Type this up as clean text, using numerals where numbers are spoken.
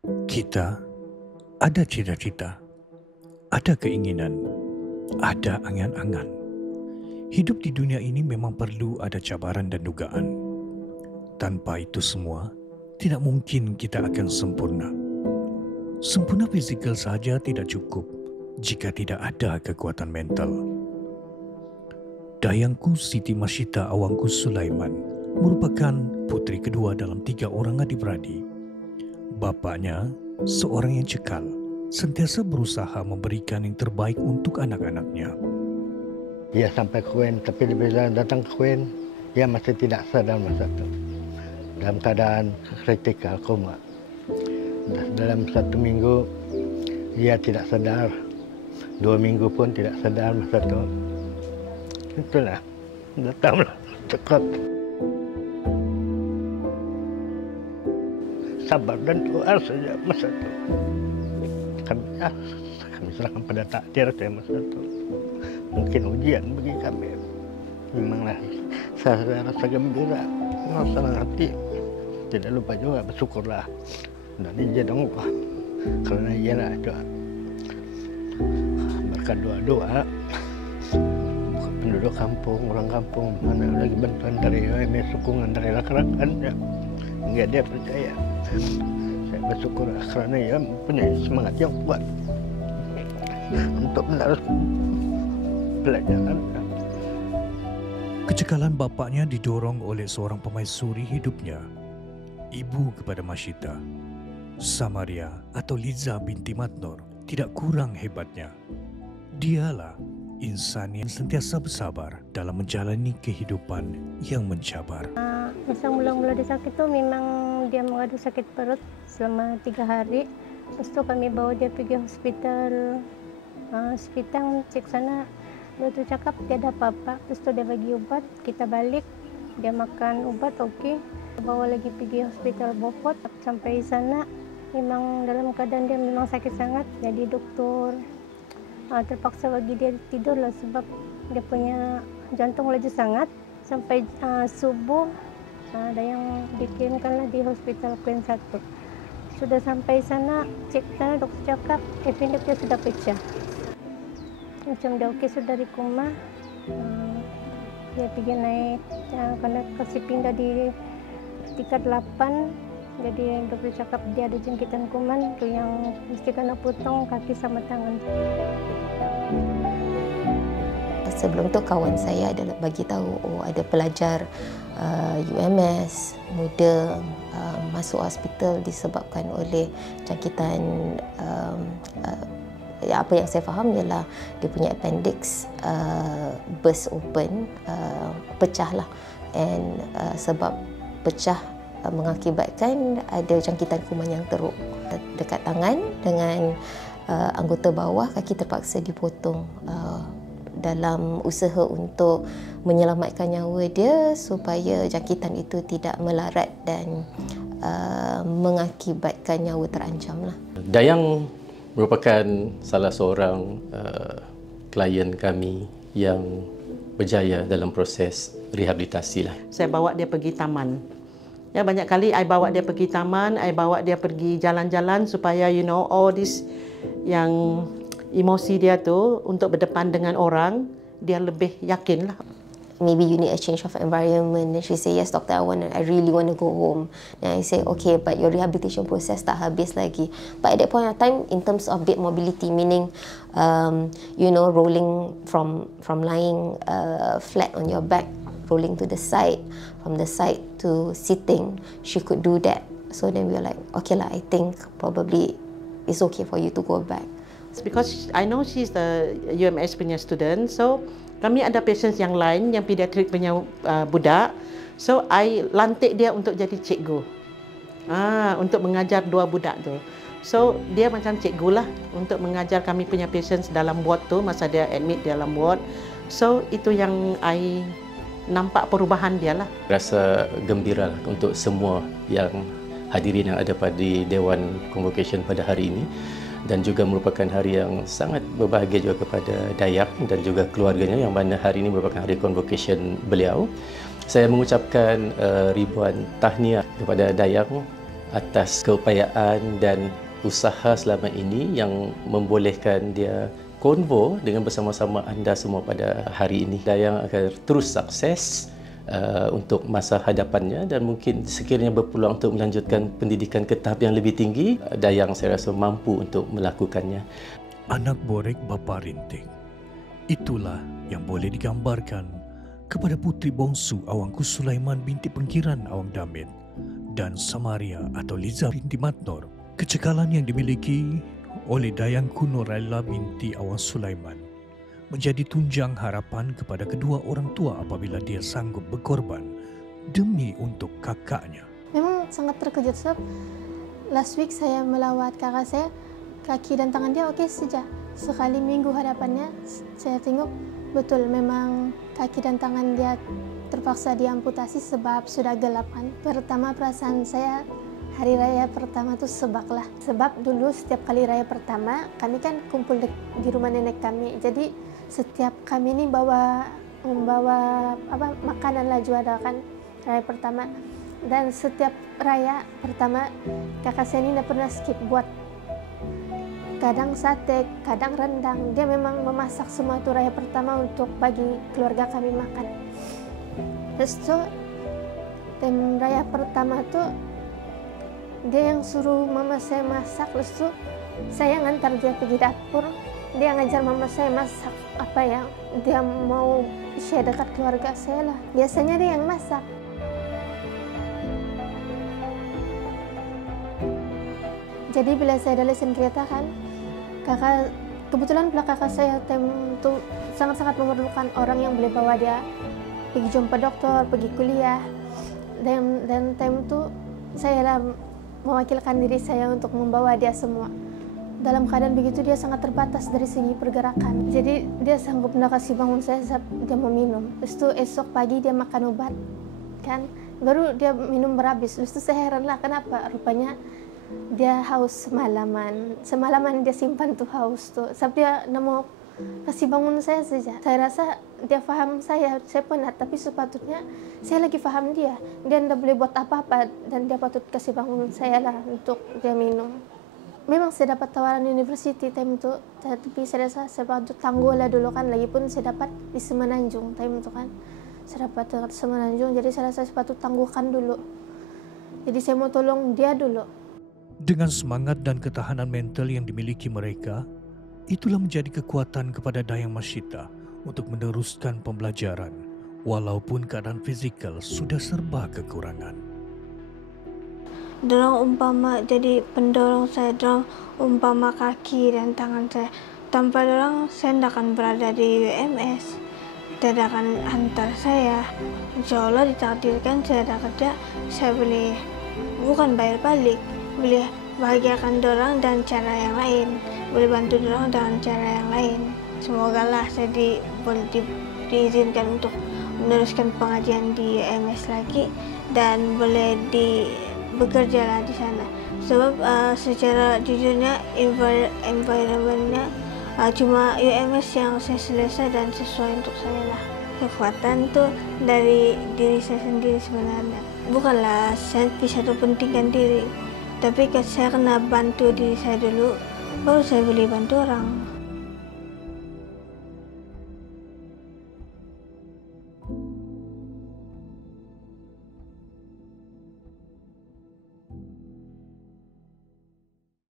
Kita ada cita-cita, ada keinginan, ada angan-angan. Hidup di dunia ini memang perlu ada cabaran dan dugaan. Tanpa itu semua, tidak mungkin kita akan sempurna. Sempurna fizikal saja tidak cukup jika tidak ada kekuatan mental. Dayangku Siti Masyita Awangku Sulaiman merupakan putri kedua dalam 3 orang adik-beradik. Bapaknya seorang yang cekal, sentiasa berusaha memberikan yang terbaik untuk anak-anaknya. Dia sampai Kuwait, tapi bila datang ke Kuwait, dia masih tidak sadar masa itu. Dalam keadaan kritikal, koma. Dalam 1 minggu, dia tidak sadar. 2 minggu pun tidak sadar masa itu. Itulah, datanglah cepat. Sabar dan doa saja masa itu. Kami serahkan pada takdir saya masa itu. Mungkin ujian bagi kami. Memanglah saya rasa gembira, senang hati. Tidak lupa juga bersyukurlah. Dan izin Allah. Karena ialah doa. Berkat doa-doa, penduduk kampung, orang kampung, mana lagi bantuan dari UMS, sokongan dari rakan-rakan, ya. Hingga dia percaya. Saya bersyukur kerana ia punya semangat yang kuat untuk meneruskan pelajaran. Kecekalan bapaknya didorong oleh seorang pemaisuri hidupnya, ibu kepada Masyita. Samaria atau Liza binti Matnor tidak kurang hebatnya. Dialah insan yang sentiasa bersabar dalam menjalani kehidupan yang mencabar. Masa mula-mula dia sakit tu memang dia mengadu sakit perut selama 3 hari. Lepas tu kami bawa dia pergi hospital. Hospital cek sana, doktor cakap dia ada apa-apa. Lepas tu dia bagi ubat, kita balik. Dia makan ubat, okey. Bawa lagi pergi hospital Beaufort. Sampai sana memang dalam keadaan dia memang sakit sangat. Jadi doktor terpaksa bagi dia tidur lah sebab dia punya jantung laju sangat. Sampai subuh ada yang dikirimkanlah di hospital Queen 1. Sudah sampai sana, cek sana doktor cakap appendix dia sudah pecah. Macam dia okey sudah di koma. Dia pergi naik kena kasih pindah di tingkat 8. Jadi doktor cakap dia ada jangkitan kuman tu yang mesti kena potong kaki sama tangan. Sebelum tu kawan saya ada bagi tahu ada pelajar UMS muda masuk hospital disebabkan oleh jangkitan apa yang saya faham ialah dia punya appendix burst open, pecah lah, and sebab pecah mengakibatkan ada jangkitan kuman yang teruk dekat tangan dengan anggota bawah kaki terpaksa dipotong dalam usaha untuk menyelamatkan nyawa dia supaya jangkitan itu tidak melarat dan mengakibatkan nyawa terancam lah. Dayang merupakan salah seorang klien kami yang berjaya dalam proses rehabilitasi lah. Saya bawa dia pergi taman. Ya, banyak kali I bawa dia pergi taman, I bawa dia pergi jalan-jalan supaya all this yang emosi dia tu untuk berdepan dengan orang, dia lebih yakin lah. Maybe you need a change of environment. And she say, yes doctor, I really want to go home. And I say, okay, but your rehabilitation process tak habis lagi. But at that point of time, in terms of bed mobility, meaning, rolling from lying flat on your back, rolling to the side, from the side to sitting, she could do that. So then we were like, okay lah, I think probably it's okay for you to go back. Because I know she's the UMS punya student, so kami ada patients yang lain yang pediatrik punya budak, so I lantik dia untuk jadi cikgu, untuk mengajar 2 budak tu. So dia macam cikgu lah untuk mengajar kami punya patients dalam ward tu masa dia admit dalam ward. So itu yang I nampak perubahan dia lah. Rasa gembira lah untuk semua yang hadirin yang ada pada Dewan Convocation pada hari ini. Dan juga merupakan hari yang sangat berbahagia juga kepada Dayak dan juga keluarganya yang mana hari ini merupakan hari convocation beliau. Saya mengucapkan ribuan tahniah kepada Dayak atas keupayaan dan usaha selama ini yang membolehkan dia konvo dengan bersama-sama anda semua pada hari ini. Dayang akan terus sukses untuk masa hadapannya dan mungkin sekiranya berpeluang untuk melanjutkan pendidikan ke tahap yang lebih tinggi, Dayang saya rasa mampu untuk melakukannya. Anak borek bapa rintik. Itulah yang boleh digambarkan kepada putri bongsu Awangku Sulaiman binti Pengkiran Awang Damit dan Samaria atau Liza binti Matnor. Kecekalan yang dimiliki oleh Dayangku Nuraila binti Awang Sulaiman menjadi tunjang harapan kepada kedua orang tua apabila dia sanggup berkorban demi untuk kakaknya. Memang sangat terkejut sebab last week saya melawat kakak saya, kaki dan tangan dia okey saja. Sekali minggu hadapannya saya tengok betul memang kaki dan tangan dia terpaksa diamputasi sebab sudah gelap kan. Pertama perasaan saya hari raya pertama tu sebab lah. Sebab dulu setiap kali raya pertama kami kan kumpul di rumah nenek kami. Jadi setiap kami ni membawa makanan lah juara kan raya pertama. Dan setiap raya pertama kakak saya ni dah pernah skip buat kadang sate, kadang rendang. Dia memang memasak semua tu raya pertama untuk bagi keluarga kami makan. Terus tu tim raya pertama tu dia yang suruh mama saya masak. Terus tu saya ngantar dia pergi dapur. Dia ngajar mama saya masak apa yang dia mau share dekat keluarga saya lah. Biasanya dia yang masak. Jadi bila saya ada lesen kereta kan, kebetulan pula kakak saya time itu sangat-sangat memerlukan orang yang boleh bawa dia pergi jumpa dokter, pergi kuliah. Dan time itu saya lah mewakilkan diri saya untuk membawa dia semua. Dalam keadaan begitu dia sangat terbatas dari segi pergerakan. Jadi dia sanggup nak kasih bangun saya saat dia mau minum. Lepas itu esok pagi dia makan obat kan, baru dia minum berhabis. Lepas itu saya heran lah kenapa, rupanya dia haus semalaman. Semalaman dia simpan tuh haus tuh. Sebab dia nak mau kasih bangun saya saja. Saya rasa dia faham saya penat, tapi sepatutnya saya lagi faham dia. Dia tidak boleh buat apa-apa dan dia patut kasih bangun saya lah untuk dia minum. Memang saya dapat tawaran university time itu, tapi saya rasa saya patut tangguh lah dulu kan. Lagipun saya dapat di Semenanjung time itu kan. Saya dapat di Semenanjung, jadi saya rasa saya patut tangguhkan dulu. Jadi saya mau tolong dia dulu. Dengan semangat dan ketahanan mental yang dimiliki mereka, itulah menjadi kekuatan kepada Dayang Masyita untuk meneruskan pembelajaran walaupun keadaan fizikal sudah serba kekurangan. Dorang umpama jadi pendorong saya, dorang umpama kaki dan tangan saya. Tanpa dorang saya tidak akan berada di UMS, tidak akan hantar saya. Insya Allah ditakdirkan saya ada kerja, saya boleh bukan bayar balik, boleh bahagiakan dorang dan cara yang lain, boleh bantu dorang dengan cara yang lain. Semoga lah saya boleh diizinkan untuk meneruskan pengajian di UMS lagi dan boleh bekerja lah di sana. Sebab secara jujurnya environmentnya cuma UMS yang saya selesa dan sesuai untuk saya lah. Kekuatan tu dari diri saya sendiri sebenarnya. Bukanlah selfish atau pentingkan diri, tapi saya kena bantu diri saya dulu, baru saya boleh bantu orang.